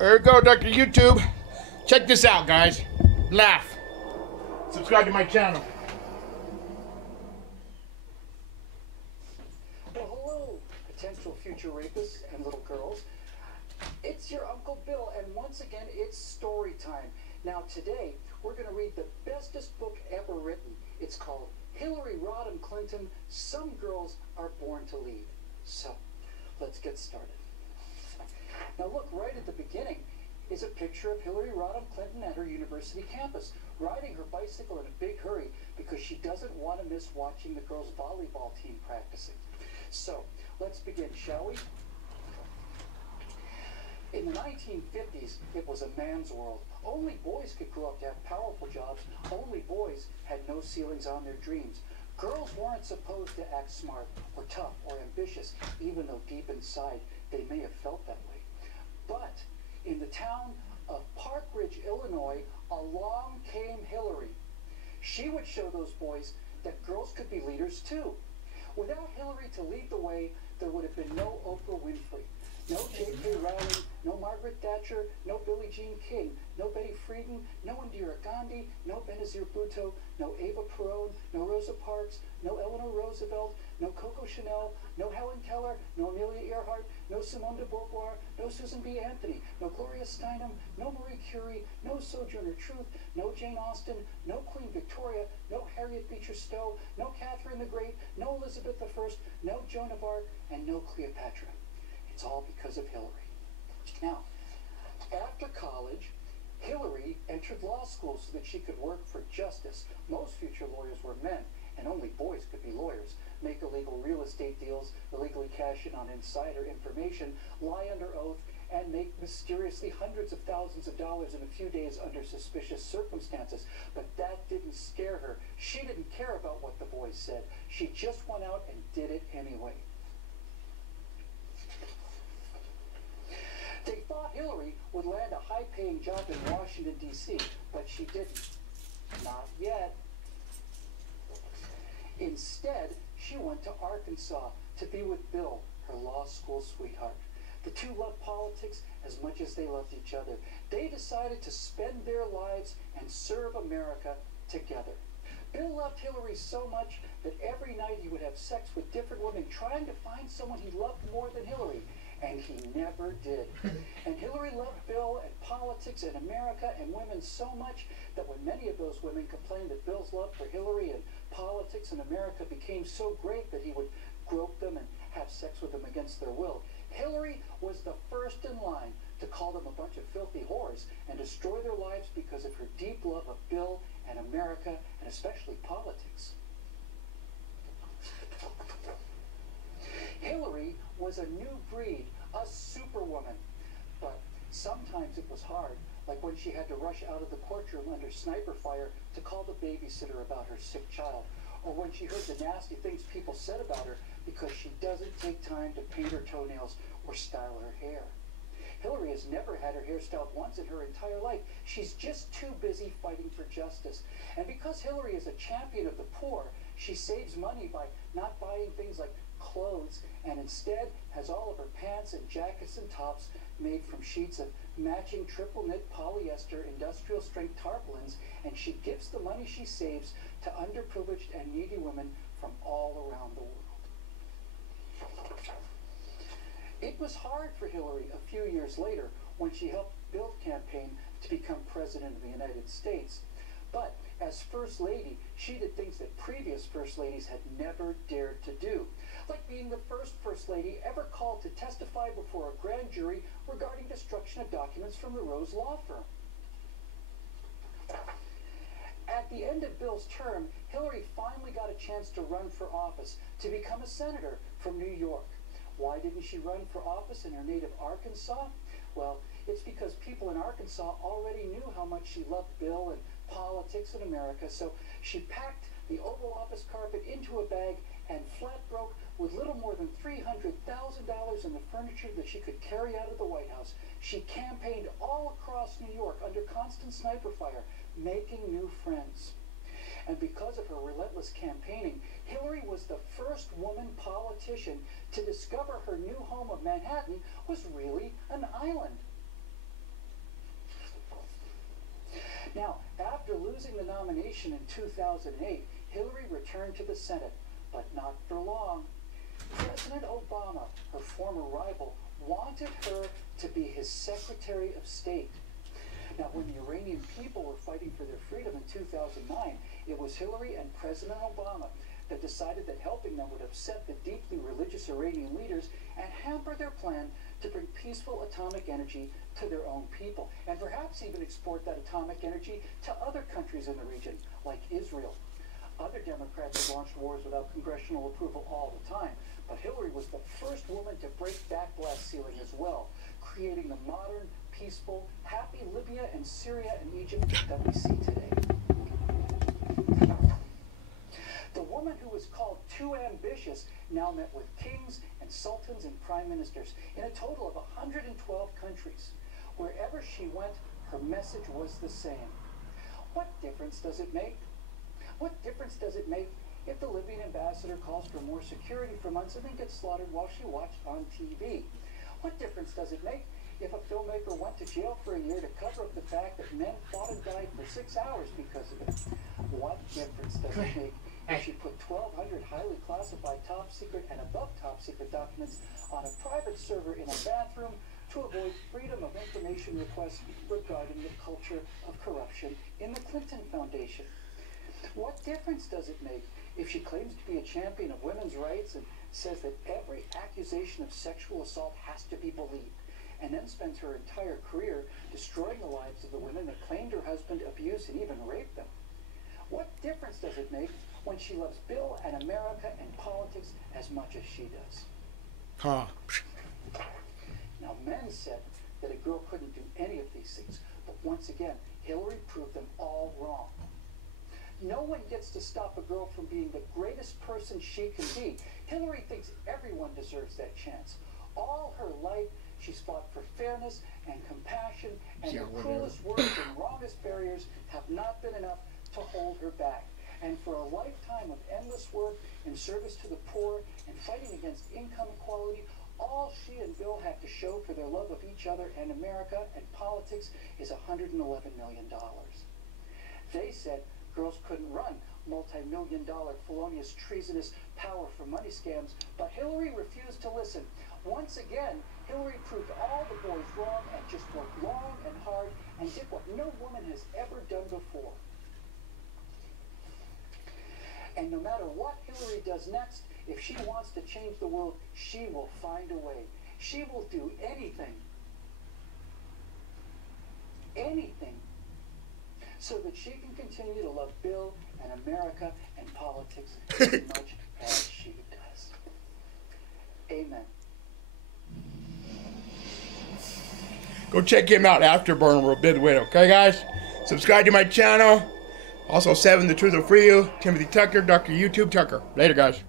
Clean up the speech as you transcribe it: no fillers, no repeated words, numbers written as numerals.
There we go, Dr. YouTube. Check this out, guys. Laugh. Subscribe to my channel. Well, hello, potential future rapists and little girls. It's your Uncle Bill, and once again, it's story time. Now, today, we're going to read the bestest book ever written. It's called Hillary Rodham Clinton, Some Girls Are Born to Lead. So, let's get started. Now, look, right at the beginning is a picture of Hillary Rodham Clinton at her university campus, riding her bicycle in a big hurry because she doesn't want to miss watching the girls' volleyball team practicing. So, let's begin, shall we? In the 1950s, it was a man's world. Only boys could grow up to have powerful jobs. Only boys had no ceilings on their dreams. Girls weren't supposed to act smart or tough or ambitious, even though deep inside they may have felt that way. But in the town of Park Ridge, Illinois, along came Hillary. She would show those boys that girls could be leaders too. Without Hillary to lead the way, there would have been no Oprah Winfrey, no J.K. Rowling, no Margaret Thatcher, no Billie Jean King, no Betty Friedan, no Indira Gandhi, no Benazir Bhutto, no Eva Peron, no Rosa Parks, no Eleanor Roosevelt, no Coco Chanel, no Helen Keller, no Amelia Earhart, no Simone de Beauvoir, no Susan B. Anthony, no Gloria Steinem, no Marie Curie, no Sojourner Truth, no Jane Austen, no Queen Victoria, no Harriet Beecher Stowe, no Catherine the Great, no Elizabeth I, no Joan of Arc, and no Cleopatra. It's all because of Hillary. Now, after college, Hillary entered law school so that she could work for justice. Most future lawyers were men, and only boys could be lawyers, make illegal real estate deals, illegally cash in on insider information, lie under oath, and make mysteriously hundreds of thousands of dollars in a few days under suspicious circumstances. But that didn't scare her. She didn't care about what the boys said. She just went out and did it anyway. They thought Hillary would land a high-paying job in Washington, D.C., but she didn't. Not yet. Instead, she went to Arkansas to be with Bill, her law school sweetheart. The two loved politics as much as they loved each other. They decided to spend their lives and serve America together. Bill loved Hillary so much that every night he would have sex with different women, trying to find someone he loved more than Hillary. And he never did. And Hillary loved Bill and politics and America and women so much that when many of those women complained that Bill's love for Hillary and politics and America became so great that he would grope them and have sex with them against their will, Hillary was the first in line to call them a bunch of filthy whores and destroy their lives because of her deep love of Bill and America and especially politics. Hillary was a new breed, a superwoman. But sometimes it was hard, like when she had to rush out of the courtroom under sniper fire to call the babysitter about her sick child, or when she heard the nasty things people said about her because she doesn't take time to paint her toenails or style her hair. Hillary has never had her hair styled once in her entire life. She's just too busy fighting for justice. And because Hillary is a champion of the poor, she saves money by not buying things like clothes and instead has all of her pants and jackets and tops made from sheets of matching triple knit polyester industrial strength tarpaulins, and she gives the money she saves to underprivileged and needy women from all around the world. It was hard for Hillary a few years later when she helped Bill campaign to become president of the United States. But as First Lady, she did things that previous First Ladies had never dared to do, like being the first First Lady ever called to testify before a grand jury regarding destruction of documents from the Rose Law Firm. At the end of Bill's term, Hillary finally got a chance to run for office, to become a senator from New York. Why didn't she run for office in her native Arkansas? Well, it's because people in Arkansas already knew how much she loved Bill and politics in America, so she packed the Oval Office carpet into a bag and flat broke with little more than $300,000 in the furniture that she could carry out of the White House. She campaigned all across New York under constant sniper fire, making new friends. And because of her relentless campaigning, Hillary was the first woman politician to discover her new home of Manhattan was really an island. Now, after losing the nomination in 2008, Hillary returned to the Senate, but not for long. President Obama, her former rival, wanted her to be his Secretary of State. Now, when the Iranian people were fighting for their freedom in 2009, it was Hillary and President Obama that decided that helping them would upset the deeply religious Iranian leaders and hamper their plan to bring peaceful atomic energy to their own people, and perhaps even export that atomic energy to other countries in the region, like Israel. Other Democrats have launched wars without congressional approval all the time, but Hillary was the first woman to break that glass ceiling as well, creating the modern, peaceful, happy Libya and Syria and Egypt that we see today. The woman who was called too ambitious now met with kings and sultans and prime ministers in a total of 112 countries. Wherever she went, her message was the same. What difference does it make? What difference does it make if the Libyan ambassador calls for more security for months and then gets slaughtered while she watched on TV? What difference does it make if a filmmaker went to jail for a year to cover up the fact that men fought and died for 6 hours because of it? What difference does it make if she put 1,200 highly classified top secret and above top secret documents on a private server in a bathroom to avoid freedom of information requests regarding the culture of corruption in the Clinton Foundation? What difference does it make if she claims to be a champion of women's rights and says that every accusation of sexual assault has to be believed, and then spends her entire career destroying the lives of the women that claimed her husband abused and even raped them? What difference does it make when she loves Bill and America and politics as much as she does? Huh. Now, men said that a girl couldn't do any of these things, but once again, Hillary proved them all wrong. No one gets to stop a girl from being the greatest person she can be. Hillary thinks everyone deserves that chance. All her life, she's fought for fairness and compassion, and the cruelest words and wrongest barriers have not been enough to hold her back. And for a lifetime of endless work in service to the poor and fighting against income equality, all she and Bill have to show for their love of each other and America and politics is $111 million. They said girls couldn't run multi-million-dollar felonious, treasonous, power for money scams, but Hillary refused to listen. Once again, Hillary proved all the boys wrong and just worked long and hard and did what no woman has ever done before. And no matter what Hillary does next, if she wants to change the world, she will find a way. She will do anything, so that she can continue to love Bill and America and politics as much as she does. Amen. Go check him out, Afterburner, with Bid Win, okay, guys? Subscribe to my channel. Also, 7, The Truth Will Free You. Timothy Tucker, Dr. YouTube Tucker. Later, guys.